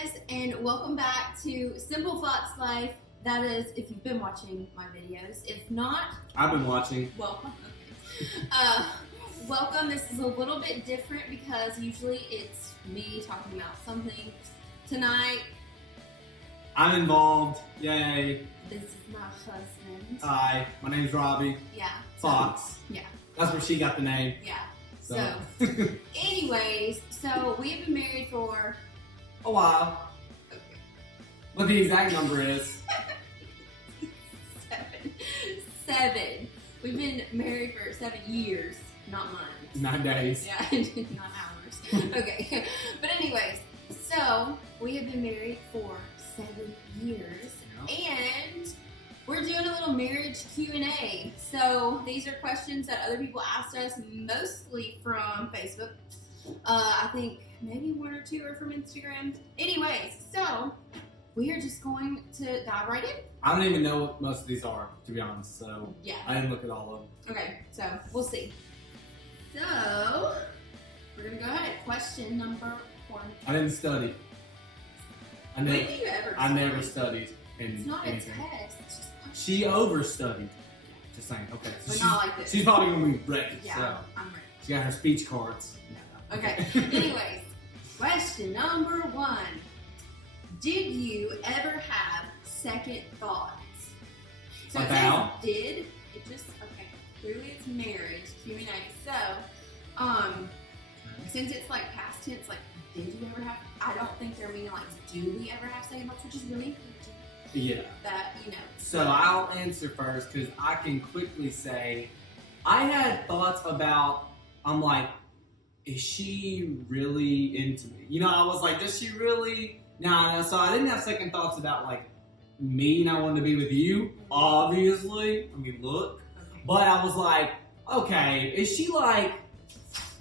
guys, and welcome back to Simple Fox Life. That is, if you've been watching my videos. If not, I've been watching. welcome. Okay. Welcome. This is a little bit different because usually it's me talking about something. Tonight, I'm involved. Yay. this is my husband. Hi, my name's Robbie Yeah. Fox. Yeah. That's where she got the name. Yeah. So, Anyways, so we have been married for a while. okay, What the exact number is. 7. We've been married for 7 years, not months. 9 days. Yeah, not hours. Okay, but anyways, so we have been married for 7 years, and we're doing a little marriage Q&A. So these are questions that other people asked us, mostly from Facebook. I think maybe 1 or 2 are from Instagram. Anyways, so we are just going to dive right in. I don't even know what most of these are, to be honest. So Yeah. I didn't look at all of them. Okay, so we'll see. So we're gonna go ahead. Question number 1. I didn't study. When do you ever? I never studied It's in not a anything. test. It's just questions. She overstudied. Just saying. Okay. So But not like this. she's probably gonna be ready. Yeah, So I'm ready. she got her speech cards. Okay. Anyways, question number 1. Did you ever have second thoughts? So About? it says did. It just okay. Clearly, it's marriage Q&A. So, since it's like past tense, like did you ever have? I don't think they're meaning like do we ever have second thoughts, which is really encouraging. Yeah. That you know. So I'll answer first because I can quickly say I had thoughts about, I'm like, is she really into me? You know, I was like, does she really? Nah, so I didn't have second thoughts about like me not wanting to be with you, obviously. I mean, look. Okay. But I was like, okay, is she like,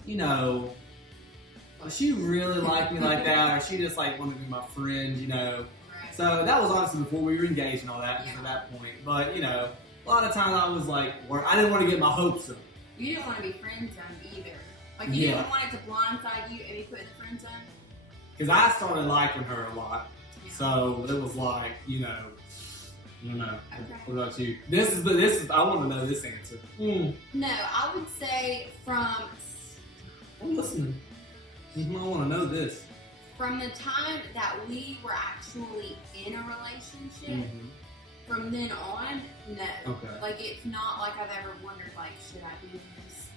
you know, does she really like me like that? Or she just like want to be my friend, you know? Right. So that was obviously before we were engaged and all that, Yeah. at that point. But, you know, a lot of times I was like, I didn't want to get my hopes up. You didn't want to be friend zoned either. Like you didn't want it to blindside you and be put in the friend zone. Because I started liking her a lot. Yeah. So it was like, you know, I don't know. Okay. What about you? I want to know this answer. No, I would say I'm listening. I want to know this. from the time that we were actually in a relationship, from then on, no. Okay. Like it's not like I've ever wondered like should I be in this,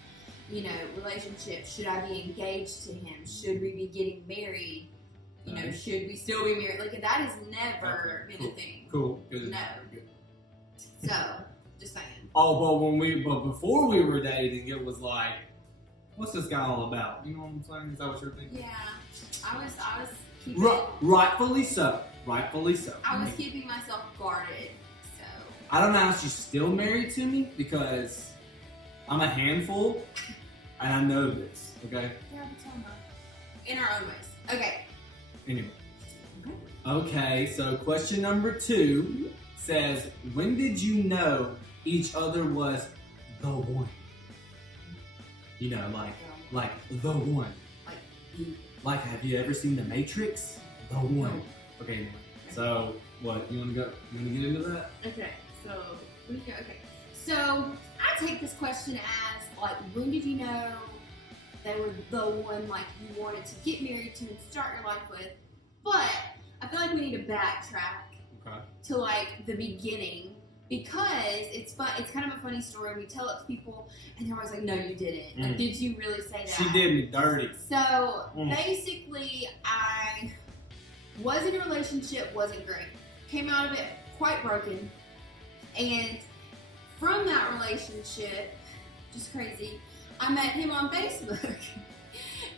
you know, relationship? Should I be engaged to him? Should we be getting married? You know, should we still be married? Like that has never been a thing. Cool. Good. No. Good. So, just saying. Oh, but before we were dating, it was like, what's this guy all about? You know what I'm saying? Is that what you're thinking? Yeah, I was keeping Rightfully so. Rightfully so. I was keeping myself guarded. So I don't know if she's still married to me because I'm a handful and I know this. Okay. yeah, but tell me. In our own ways. Okay. Anyway. Okay. So question number 2 says, when did you know each other was the one? You know, like the one. Like, have you ever seen The Matrix? The one. Okay. Anyway. So, what you want to go? You want to get into that? Okay. So I take this question as like, when did you know they were the one like you wanted to get married to and start your life with? But I feel like we need to backtrack Okay. to like the beginning because it's fun. It's kind of a funny story. We tell it to people and they're always like, "No, you didn't. Like, did you really say that?" She did me dirty. So basically, I was in a relationship, wasn't great. Came out of it quite broken, and from that relationship, just crazy, I met him on Facebook,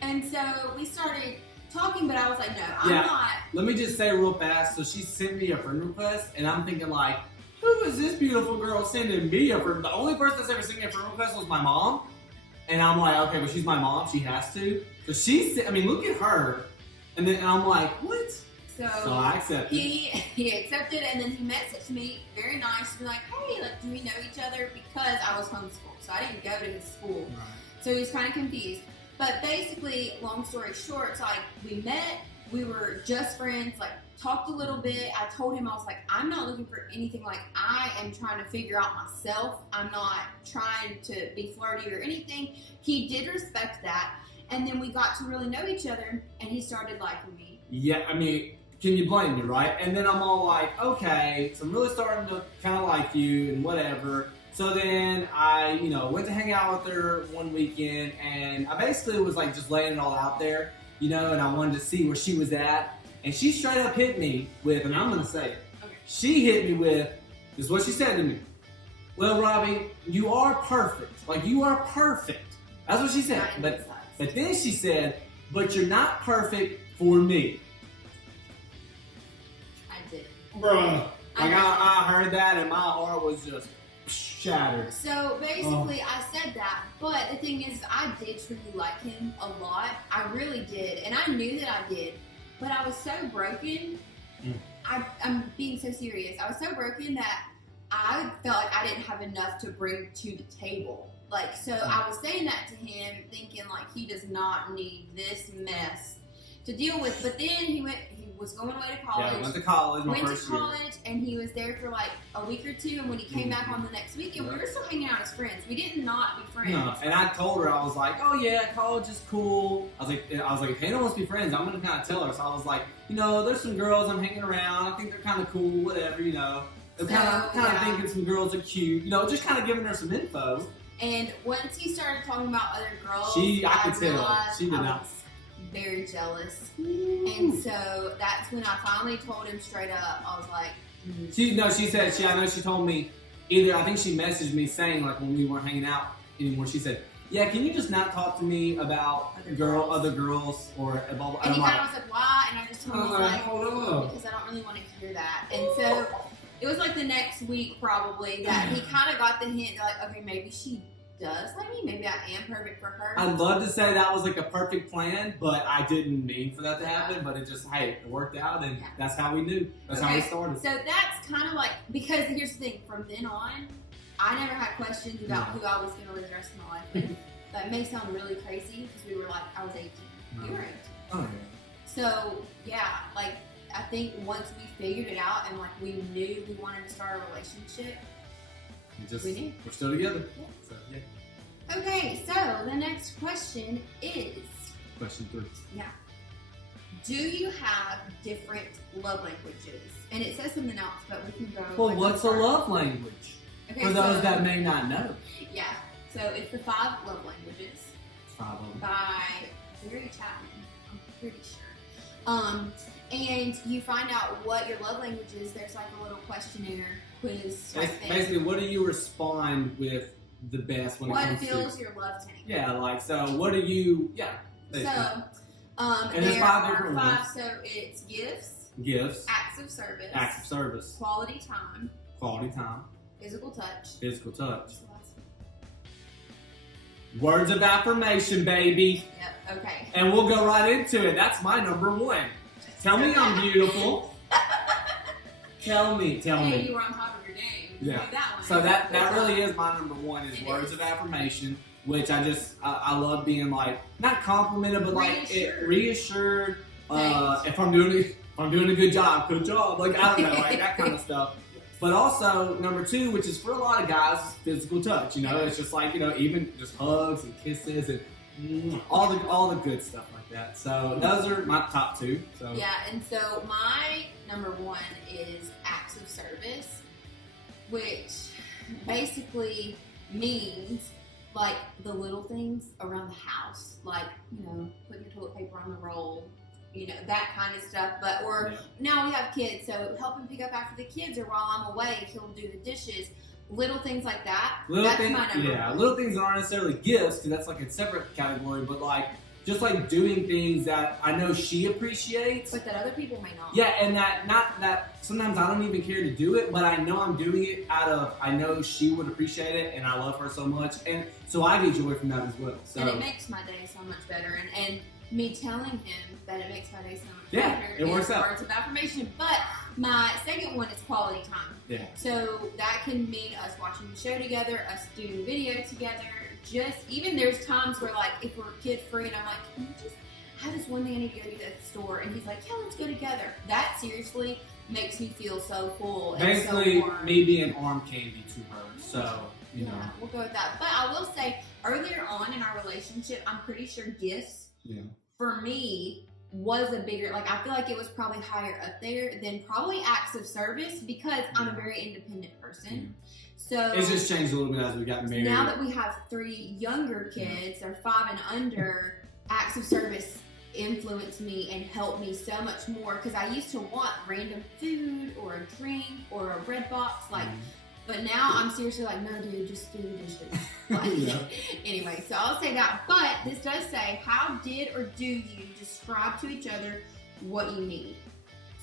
and so we started talking. But I was like, "No, I'm not." Let me just say real fast. So she sent me a friend request, and I'm thinking like, who is this beautiful girl sending me a friend? The only person that's ever sent me a friend request was my mom, and I'm like, okay, but she's my mom. She has to. So I mean, look at her, and I'm like, what? So I accepted. He accepted, and then he messaged me, very nice, to be like, "Hey, like, do we know each other?" Because I was homeschooled, so I didn't go to his school, so he was kind of confused. But basically, long story short, it's like we met, we were just friends, like talked a little bit. I told him, I was like, I'm not looking for anything. Like, I am trying to figure out myself. I'm not trying to be flirty or anything. He did respect that. And then we got to really know each other, and he started liking me. Yeah, I mean, can you blame me, right? And then I'm all like, okay, so I'm really starting to kind of like you and whatever. So then I, went to hang out with her one weekend, and I basically was like just laying it all out there, and I wanted to see where she was at. And she straight up hit me with, and I'm going to say it, Okay. she hit me with, this is what she said to me. Well, Robbie, you are perfect. Like, you are perfect. That's what she said. Not in But this size. But then she said, but you're not perfect for me. I did. Bruh. Like, I heard that and my heart was just shattered. So basically, I said that, but the thing is, I did truly like him a lot. I really did, and I knew that I did, but I was so broken. I'm being so serious. I was so broken that I felt like I didn't have enough to bring to the table. Like, so I was saying that to him, thinking like he does not need this mess to deal with. But then he was going away to college. Yeah, I went to college my Went first to college, and he was there for like a week or two. And when he came back on the next weekend, we were still hanging out as friends. We did not be friends. No, and I told her, I was like, oh yeah, college is cool. I was like, if Hannah wants to be friends, I'm gonna kind of tell her. So I was like, there's some girls I'm hanging around. I think they're kind of cool, whatever, I'm kind of thinking some girls are cute, just kind of giving her some info. And once he started talking about other girls, I could tell realized she did I not. was very jealous. And so that's when I finally told him straight up. I was like, I know she told me I think she messaged me saying, like, when we weren't hanging out anymore, she said, yeah, can you just not talk to me about other girls or blah, blah, and he blah. kind of was like, why? And I just told him, I was like, hold on. because I don't really want to hear that. And so it was like the next week probably that he kind of got the hint, like, okay, maybe she does like me. Maybe I am perfect for her. I'd love to say that was like a perfect plan, but I didn't mean for that to happen. But it just, it worked out, and that's how we knew. That's how we started. So that's kind of like, because here's the thing, from then on, I never had questions about who I was going to live the rest of my life with. That may sound really crazy because we were like, I was 18. You were 18. Oh, yeah. So, yeah, like, I think once we figured it out and, like, we knew we wanted to start a relationship, we knew. We're still together. Yeah. So, yeah. Okay, so the next question is... Question 3. Yeah. Do you have different love languages? And it says something else, but we can go... Well, what's a love language? Okay, For those that may not know. Yeah. So it's the 5 love languages 5 of them. by Gary Chapman, I'm pretty sure. And you find out what your love language is. There's like a little questionnaire quiz type thing. Basically, what do you respond with the best when it What comes to... fills your love tank? Yeah, like, so what do you... Yeah. Basically. So, and there's there 5 are different 5. ones. So it's gifts, Gifts. acts of service, Acts of service. quality time, Quality time. physical touch. Physical touch. What's the last one? Words of affirmation, baby. Yep. Okay. And we'll go right into it. That's my number 1. Tell me I'm beautiful. Tell me. Hey, you were on top of your game. You Yeah. knew that one. So that Good really job. is my number 1 is It words is. of affirmation, which I love being like, not complimented, but like reassured. Thanks. If I'm doing a good job, like, I don't know, like that kind of stuff. But also number 2, which is for a lot of guys, is physical touch. It's just like, even just hugs and kisses and all the good stuff like that. So those are my top 2. So Yeah, and so my number 1 is acts of service, which basically means like the little things around the house, like, putting your toilet paper on the roll, that kind of stuff. But now we have kids, so helping pick up after the kids, or while I'm away, he'll do the dishes. Little things like that. That's my number 1. Little things that aren't necessarily gifts, because that's like a separate category, but like just like doing things that I know she appreciates. But that other people may not. Yeah, and that sometimes I don't even care to do it, but I know I'm doing it I know she would appreciate it, and I love her so much, and so I get joy from that as well. So And it makes my day so much better, and me telling him that it makes my day so much Yeah, better it works is out. words of affirmation. But my second one is quality time. Yeah. So that can mean us watching the show together, us doing video together. Just even there's times where, like, if we're kid free and I'm like, can you just I have this one thing I need to go do at the store, and he's like, yeah, let's go together. That seriously makes me feel so full. Basically, and so warm. me being arm candy to her. So, you know. We'll go with that. But I will say, earlier on in our relationship, I'm pretty sure gifts for me was a bigger, like, I feel like it was probably higher up there than probably acts of service because I'm a very independent person. So it's just changed a little bit as we got married. Now that we have 3 younger kids, they're 5 and under, acts of service influenced me and helped me so much more because I used to want random food or a drink or a bread box, like. But now I'm seriously like, no, dude, just do the dishes. Like, anyway, so I'll say that. But this does say, how did or do you describe to each other what you need?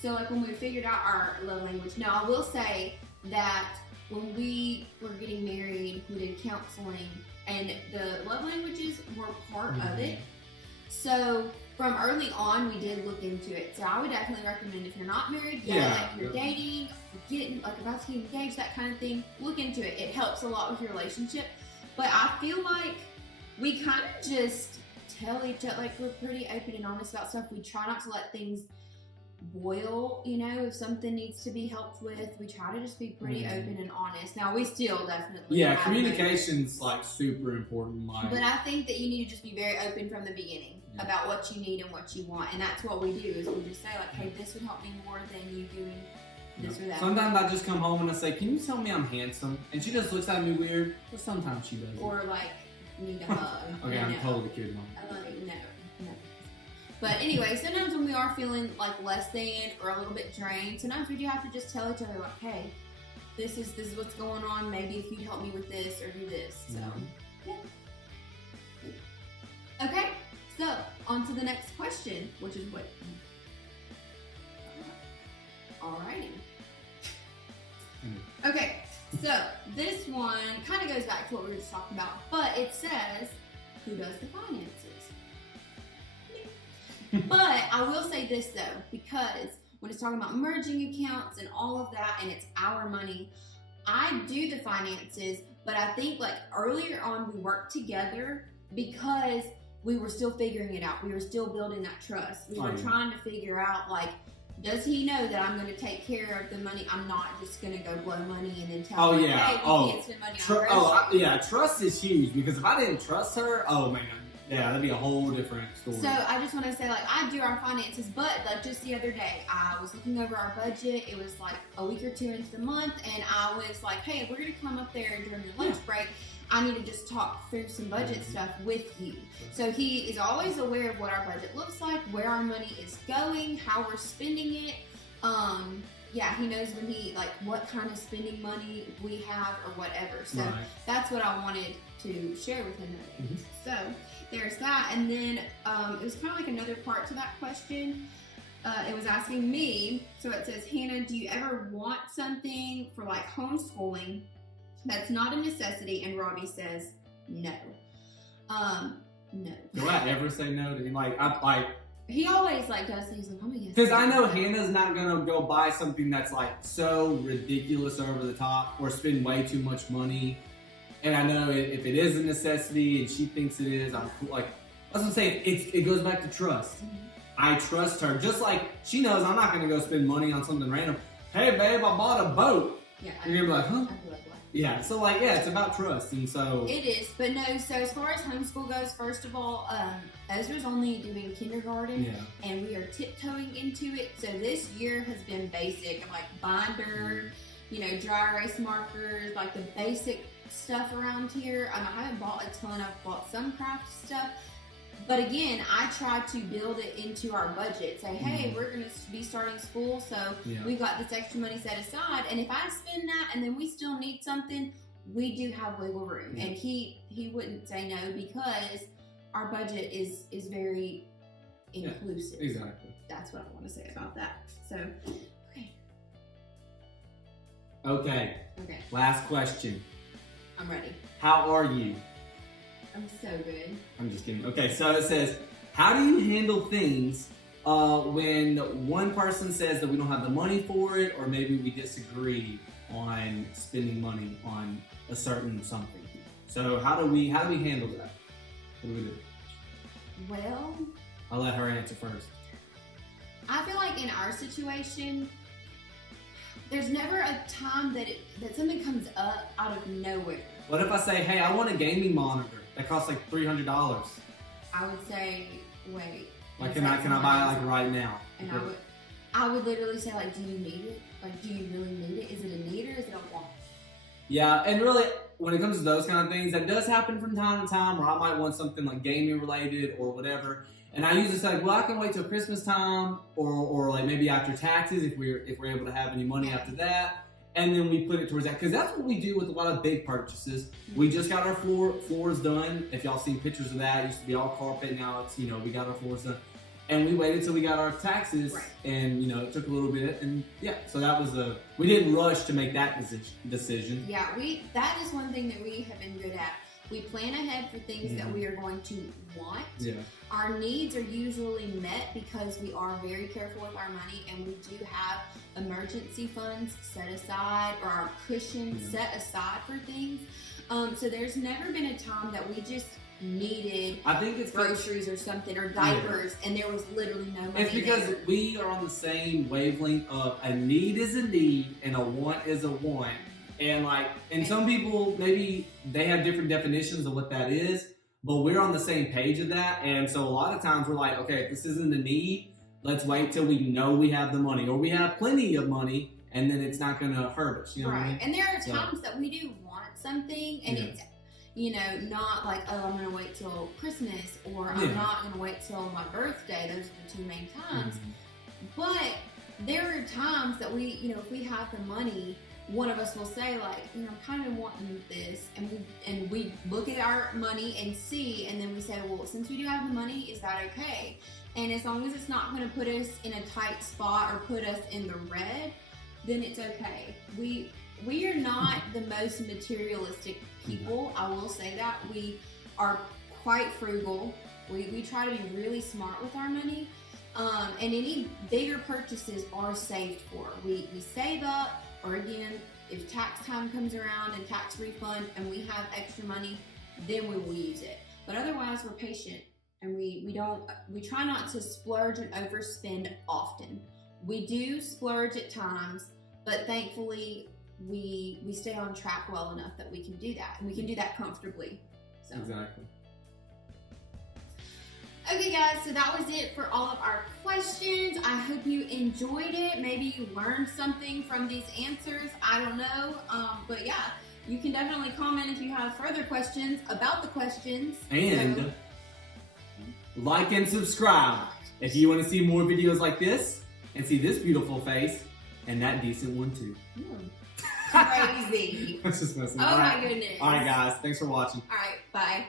So, like, when we figured out our love language. Now, I will say that when we were getting married, we did counseling, and the love languages were part of it. So, from early on, we did look into it. So, I would definitely recommend if you're not married yet, you're dating, getting like about to get engaged, that kind of thing, look into it. It helps a lot with your relationship. But I feel like we kind of just tell each other, like, we're pretty open and honest about stuff. We try not to let things boil, you know, if something needs to be helped with, we try to just be pretty open and honest. Now, we still definitely communication's like super important. But I think that you need to just be very open from the beginning about what you need and what you want, and that's what we do, is we just say, like, hey, this would help me more than you doing this or that. Sometimes I just come home and I say, can you tell me I'm handsome? And she just looks at me weird, but sometimes she does. Or like, need a hug. Okay, I'm totally kidding. No. But anyway, sometimes when we are feeling like less than or a little bit drained, sometimes we do have to just tell each other, like, hey, this is what's going on. Maybe if you'd help me with this or do this. So, Okay, so on to the next question, which is what? Alrighty. Okay, so this one kind of goes back to what we were just talking about, but it says, who does the finances? But I will say this though, because when it's talking about merging accounts and all of that, and it's our money, I do the finances, but I think like earlier on we worked together because we were still figuring it out. We were still building that trust. We were trying to figure out, like, does he know that I'm going to take care of the money? I'm not just going to go blow money and then tell him, hey, we can't spend money on groceries. Trust is huge, because if I didn't trust her, that'd be a whole different story. So I just want to say, like, I do our finances, but like just the other day, I was looking over our budget. It was like a week or two into the month, and I was like, hey, we're going to come up there during your lunch break. I need to just talk through some budget stuff with you. So he is always aware of what our budget looks like, where our money is going, how we're spending it. He knows when what kind of spending money we have or whatever. So that's what I wanted to share with him today. So there's that. And then it was kind of like another part to that question. It was asking me, so it says, Hannah, do you ever want something for like homeschooling that's not a necessity? And Robbie says no. No. Do I ever say no to him? He always does things like, oh, yes. Because I know Hannah's not gonna go buy something that's like so ridiculous over the top or spend way too much money. And I know if it is a necessity and she thinks it is, I'm like, that's what I'm saying. It goes back to trust. I trust her, just like she knows I'm not gonna go spend money on something random. Hey babe, I bought a boat. Yeah. You're gonna be like, huh? Yeah, so it's about trust, and so it is. But no, so as far as homeschool goes, first of all, Ezra's only doing kindergarten, and we are tiptoeing into it. So this year has been basic, like binder, dry erase markers, like the basic stuff around here. I haven't bought a ton. I've bought some craft stuff. But again, I try to build it into our budget. Say, hey, we're going to be starting school, so we've got this extra money set aside. And if I spend that and then we still need something, we do have wiggle room. And he wouldn't say no, because our budget is very inclusive. Exactly. That's what I want to say about that. So, Okay. Last question. I'm ready. How are you? I'm so good. I'm just kidding. Okay, so it says, how do you handle things when one person says that we don't have the money for it, or maybe we disagree on spending money on a certain something? So how do we handle that? What do we do? Well, I'll let her answer first. I feel like in our situation, there's never a time that something comes up out of nowhere. What if I say, hey, I want a gaming monitor that costs like $300? I would say, wait. Like, can I buy it like right now? And I would literally say, like, do you need it? Like, do you really need it? Is it a need or is it a want? Yeah, and really, when it comes to those kind of things, that does happen from time to time where I might want something like gaming related or whatever. And I usually say, well, I can wait till Christmas time or like maybe after taxes if we're able to have any money after that. And then we put it towards that. Because that's what we do with a lot of big purchases. We just got our floors done. If y'all seen pictures of that, it used to be all carpet. Now it's, we got our floors done. And we waited till we got our taxes. Right. And, it took a little bit. And yeah, so that was we didn't rush to make that decision. Yeah, that is one thing that we have been good at. We plan ahead for things that we are going to want. Yeah. Our needs are usually met because we are very careful with our money and we do have emergency funds set aside or our cushion set aside for things. So there's never been a time that we just needed groceries or something or diapers and there was literally no money. It's because we are on the same wavelength of a need is a need and a want is a want. And some people, maybe they have different definitions of what that is, but we're on the same page of that. And so a lot of times we're like, okay, if this isn't a need, let's wait till we know we have the money or we have plenty of money and then it's not going to hurt us. You know what I mean? And there are times that we do want something and it's, not like, oh, I'm going to wait till Christmas or I'm not going to wait till my birthday. Those are the two main times. But there are times that we, if we have the money, one of us will say like, I'm kind of wanting this, and we look at our money and see, and then we say, well, since we do have the money, is that okay? And as long as it's not going to put us in a tight spot or put us in the red, then it's okay. We are not the most materialistic people. I will say that we are quite frugal. We try to be really smart with our money. And any bigger purchases are saved for. We save up. Or again, if tax time comes around and tax refund and we have extra money, then we will use it. But otherwise, we're patient and we try not to splurge and overspend often. We do splurge at times, but thankfully we stay on track well enough that we can do that and we can do that comfortably. So. Exactly. Okay guys, so that was it for all of our questions. I hope you enjoyed it. Maybe you learned something from these answers. I don't know. But yeah, you can definitely comment if you have further questions about the questions. And like and subscribe if you want to see more videos like this and see this beautiful face and that decent one too. Crazy. That's just messing. Oh my goodness. All right guys, thanks for watching. All right, bye.